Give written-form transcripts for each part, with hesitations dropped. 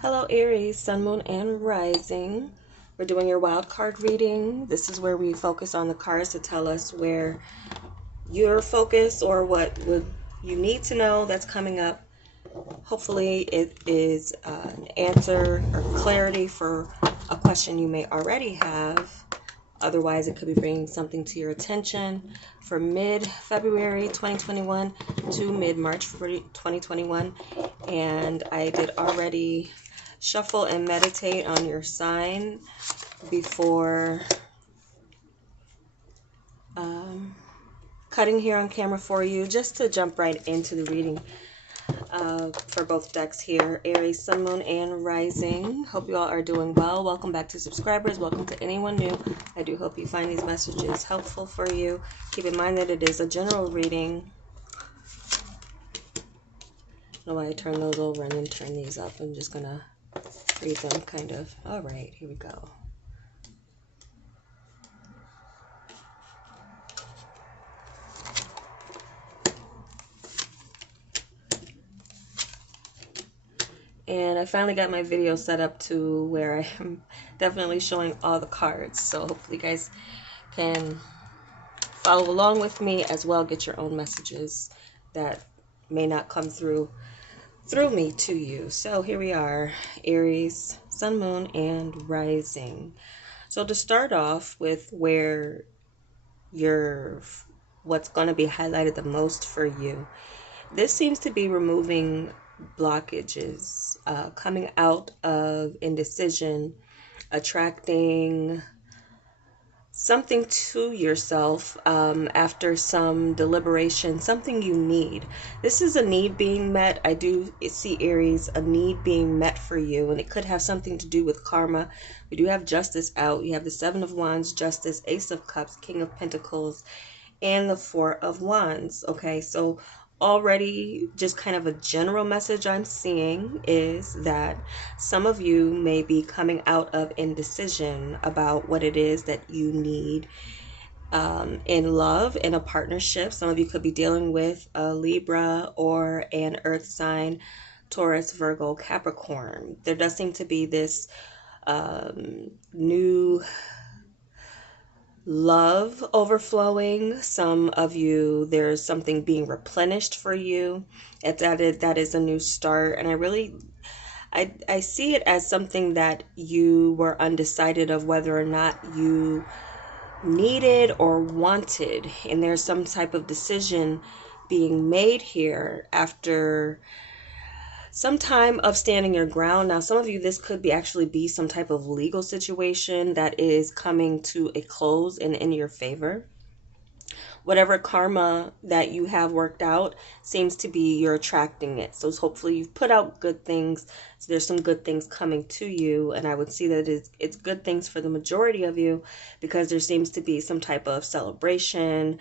Hello Aries, Sun, Moon, and Rising. We're doing your wild card reading. This is where we focus on the cards to tell us where your focus or what would you need to know that's coming up. Hopefully it is an answer or clarity for a question you may already have. Otherwise, it could be bringing something to your attention for mid-February 2021 to mid-March 2021. And I did already shuffle and meditate on your sign before cutting here on camera for you, just to jump right into the reading for both decks here. Aries, Sun, Moon, and Rising. Hope you all are doing well. Welcome back to subscribers. Welcome to anyone new. I do hope you find these messages helpful for you. Keep in mind that it is a general reading. I don't know why I turn those over and then turn these up. I'm just gonna read them kind of. All right, here we go. And I finally got my video set up to where I am definitely showing all the cards. So hopefully you guys can follow along with me as well. Get your own messages that may not come through me to you. So here we are, Aries, Sun, Moon, and Rising. So to start off with where what's going to be highlighted the most for you, this seems to be removing blockages, coming out of indecision, attracting something to yourself after some deliberation, something you need. This is a need being met. I do see, Aries, a need being met for you, and it could have something to do with karma. We do have Justice out. You have the Seven of Wands, Justice, Ace of Cups, King of Pentacles, and the Four of Wands. Okay, so already just kind of a general message I'm seeing is that some of you may be coming out of indecision about what it is that you need in love, in a partnership. Some of you could be dealing with a Libra or an earth sign, Taurus, Virgo, Capricorn. There does seem to be this new love overflowing. Some of you, there's something being replenished for you. That is a new start. And I see it as something that you were undecided of whether or not you needed or wanted. And there's some type of decision being made here after some time of standing your ground. Now, some of you, this could be actually be some type of legal situation that is coming to a close and in your favor. Whatever karma that you have worked out seems to be you're attracting it. So hopefully you've put out good things. So there's some good things coming to you. And I would see that it's good things for the majority of you, because there seems to be some type of celebration,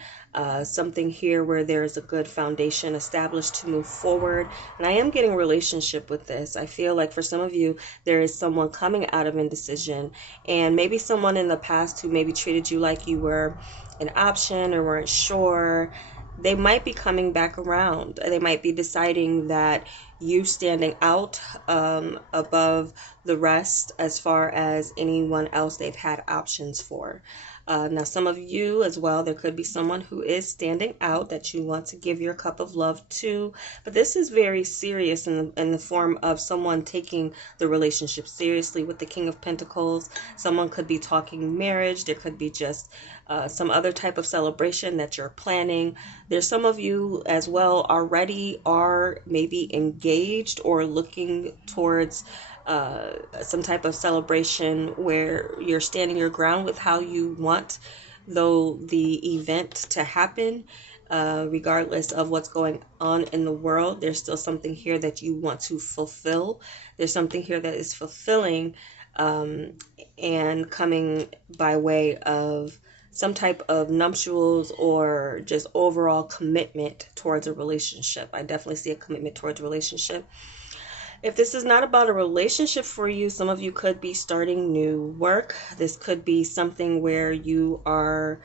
something here where there's a good foundation established to move forward. And I am getting a relationship with this. I feel like for some of you, there is someone coming out of indecision, and maybe someone in the past who maybe treated you like you were an option or weren't sure. They might be coming back around. They might be deciding that you standing out above the rest as far as anyone else they've had options for. Now, some of you as well, there could be someone who is standing out that you want to give your cup of love to. But this is very serious in the form of someone taking the relationship seriously with the King of Pentacles. Someone could be talking marriage. There could be just some other type of celebration that you're planning. There's some of you as well already are maybe engaged or looking towards some type of celebration where you're standing your ground with how you want the event to happen, regardless of what's going on in the world. There's still something here that you want to fulfill. There's something here that is fulfilling and coming by way of some type of nuptials or just overall commitment towards a relationship. I definitely see a commitment towards a relationship. If this is not about a relationship for you, some of you could be starting new work. This could be something where you are,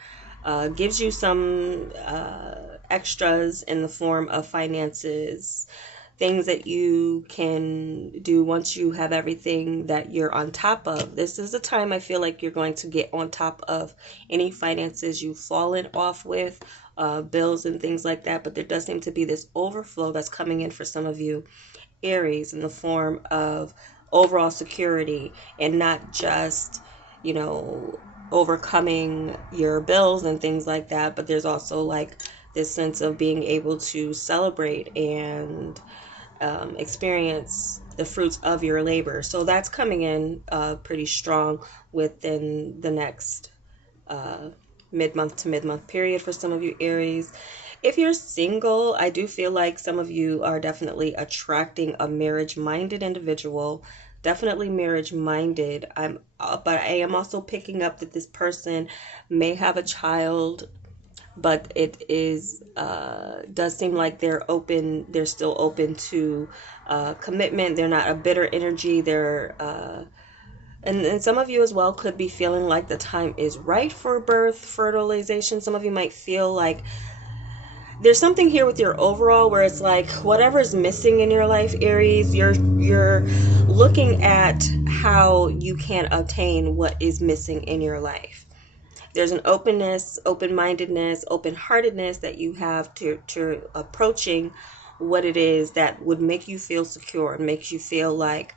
gives you some extras in the form of finances. things that you can do once you have everything that you're on top of. This is the time I feel like you're going to get on top of any finances you've fallen off with, bills and things like that. But there does seem to be this overflow that's coming in for some of you Aries in the form of overall security, and not just, you know, overcoming your bills and things like that, but there's also like this sense of being able to celebrate and experience the fruits of your labor. So that's coming in pretty strong within the next mid-month to mid-month period for some of you Aries. If you're single, I do feel like some of you are definitely attracting a marriage-minded individual. Definitely marriage-minded. But I am also picking up that this person may have a child, but it is does seem like they're open. They're still open to commitment. They're not a bitter energy. And some of you as well could be feeling like the time is right for birth, fertilization. Some of you might feel like there's something here with your overall where it's like whatever's missing in your life, Aries, you're looking at how you can obtain what is missing in your life. There's an openness, open-mindedness, open-heartedness that you have to approaching what it is that would make you feel secure, makes you feel like,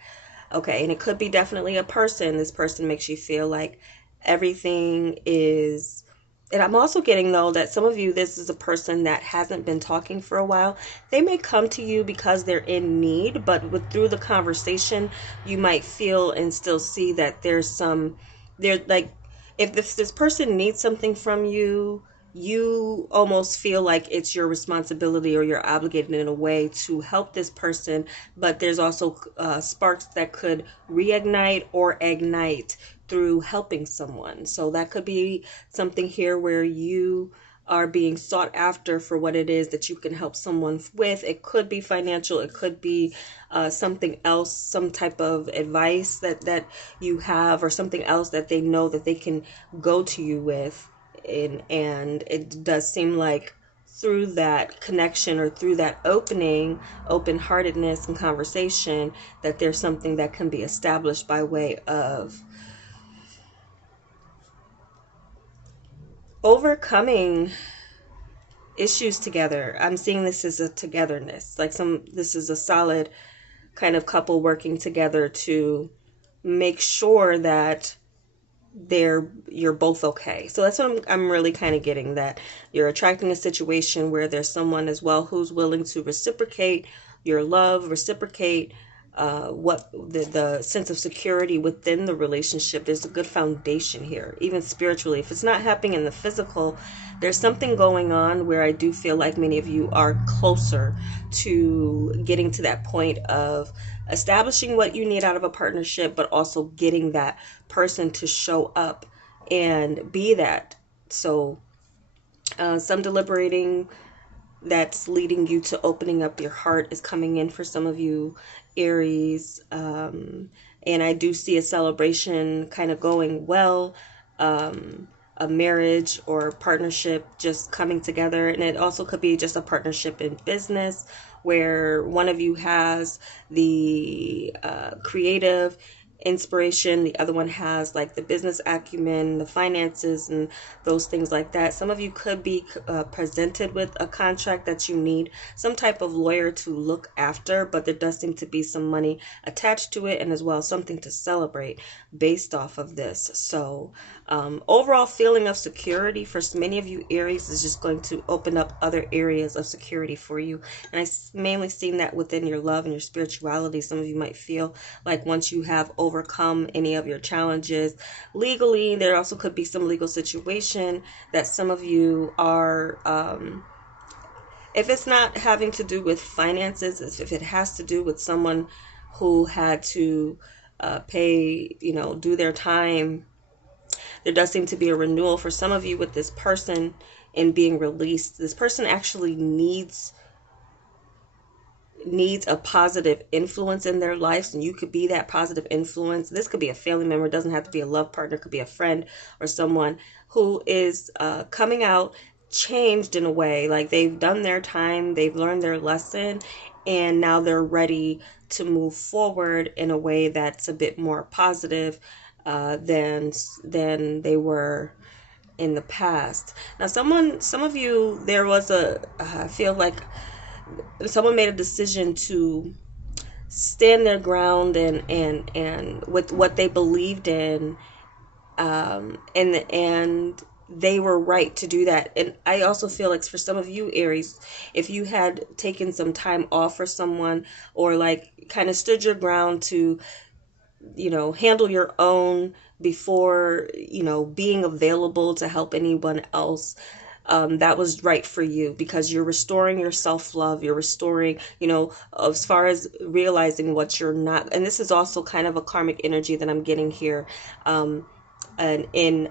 okay, and it could be definitely a person. This person makes you feel like everything is. And I'm also getting, though, that some of you, this is a person that hasn't been talking for a while. They may come to you because they're in need, but through the conversation, you might feel and still see that there's like, if this person needs something from you, you almost feel like it's your responsibility or you're obligated in a way to help this person. But there's also sparks that could reignite or ignite through helping someone. So that could be something here where you are being sought after for what it is that you can help someone with. It could be financial. It could be something else, some type of advice that you have, or something else that they know that they can go to you with. And it does seem like through that connection or through that open-heartedness and conversation, that there's something that can be established by way of overcoming issues together. I'm seeing this as a togetherness, like this is a solid kind of couple working together to make sure that you're both okay. So that's what I'm really kind of getting, that you're attracting a situation where there's someone as well who's willing to reciprocate your love, reciprocate what the sense of security within the relationship. There's a good foundation here, even spiritually. If it's not happening in the physical, there's something going on where I do feel like many of you are closer to getting to that point of establishing what you need out of a partnership, but also getting that person to show up and be that. So some deliberating that's leading you to opening up your heart is coming in for some of you Aries, and I do see a celebration kind of going well, a marriage or partnership just coming together. And it also could be just a partnership in business where one of you has the creative inspiration, the other one has like the business acumen, the finances, and those things like that. Some of you could be presented with a contract that you need some type of lawyer to look after, but there does seem to be some money attached to it, and as well something to celebrate based off of this. So overall feeling of security for many of you Aries is just going to open up other areas of security for you. And I mainly seen that within your love and your spirituality. Some of you might feel like once you have overcome any of your challenges legally, there also could be some legal situation that some of you are, if it's not having to do with finances, if it has to do with someone who had to pay, do their time, there does seem to be a renewal for some of you with this person in being released. This person actually needs a positive influence in their lives, and you could be that positive influence. This could be a family member. It doesn't have to be a love partner. It could be a friend or someone who is coming out changed in a way, like they've done their time, they've learned their lesson, and now they're ready to move forward in a way that's a bit more positive than they were in the past. Now, some of you, there was I feel like someone made a decision to stand their ground and with what they believed in, and they were right to do that. And I also feel like for some of you, Aries, if you had taken some time off for someone, or like kind of stood your ground to, handle your own before, being available to help anyone else, that was right for you, because you're restoring your self-love. You're restoring, as far as realizing what you're not. And this is also kind of a karmic energy that I'm getting here. And in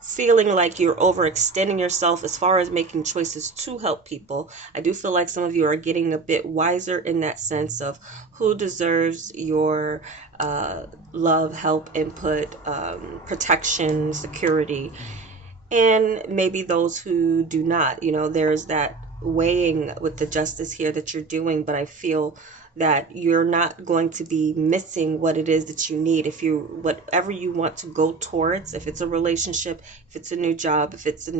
feeling like you're overextending yourself as far as making choices to help people. I do feel like some of you are getting a bit wiser in that sense of who deserves your love, help, input, protection, security, and maybe those who do not. There's that weighing with the justice here that you're doing, but I feel that you're not going to be missing what it is that you need. If you, whatever you want to go towards, if it's a relationship, if it's a new job, if it's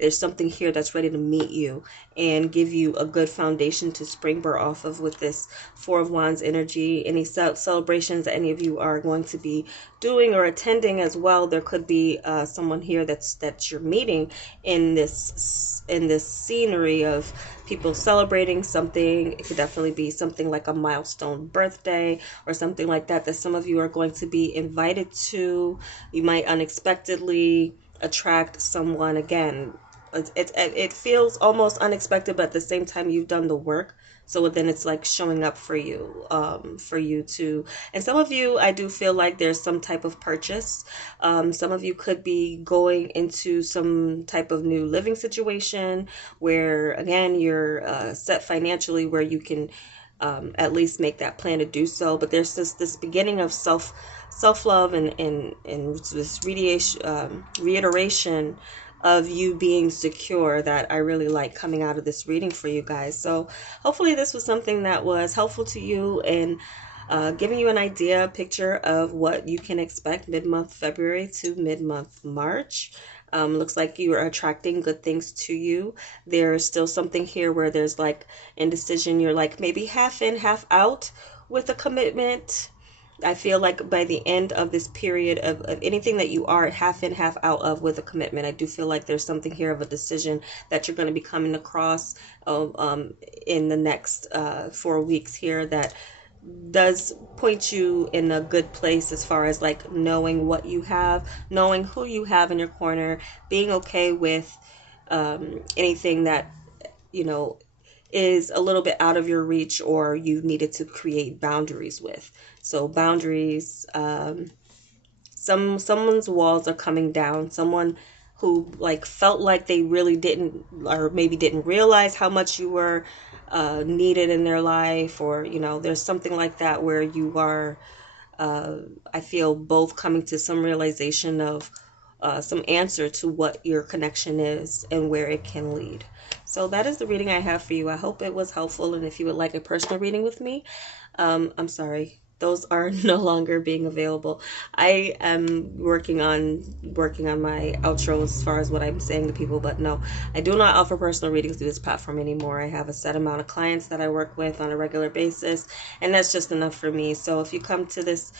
there's something here that's ready to meet you and give you a good foundation to springboard off of with this Four of Wands energy. Any celebrations that any of you are going to be doing or attending as well, there could be someone here that you're meeting in this scenery of people celebrating something. It could definitely be something like a milestone birthday or something like that some of you are going to be invited to. You might unexpectedly attract someone again. It feels almost unexpected, but at the same time you've done the work. So then it's like showing up for you to, and some of you, I do feel like there's some type of purchase. Some of you could be going into some type of new living situation where, again, you're set financially where you can at least make that plan to do so. But there's this beginning of self-love and this reiteration of you being secure that I really like coming out of this reading for you guys. So hopefully this was something that was helpful to you and giving you an idea, a picture of what you can expect mid-month February to mid-month March. Looks like you are attracting good things to you. There's still something here where there's like indecision. You're like maybe half in, half out with a commitment. I feel like by the end of this period of anything that you are half in, half out of with a commitment, I do feel like there's something here of a decision that you're going to be coming across in the next 4 weeks here that does point you in a good place as far as like knowing what you have, knowing who you have in your corner, being okay with anything that, is a little bit out of your reach or you needed to create boundaries with. So boundaries, someone's walls are coming down. Someone who like felt like they really didn't, or maybe didn't realize how much you were needed in their life, or there's something like that where you are I feel both coming to some realization of some answer to what your connection is and where it can lead. So that is the reading I have for you. I hope it was helpful, and if you would like a personal reading with me, I'm sorry, those are no longer being available. I am working on my outro as far as what I'm saying to people, but no, I do not offer personal readings through this platform anymore. I have a set amount of clients that I work with on a regular basis, and that's just enough for me. So if you come to this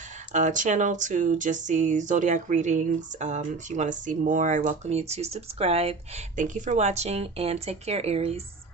channel to just see zodiac readings, if you want to see more, I welcome you to subscribe. Thank you for watching, and take care, Aries.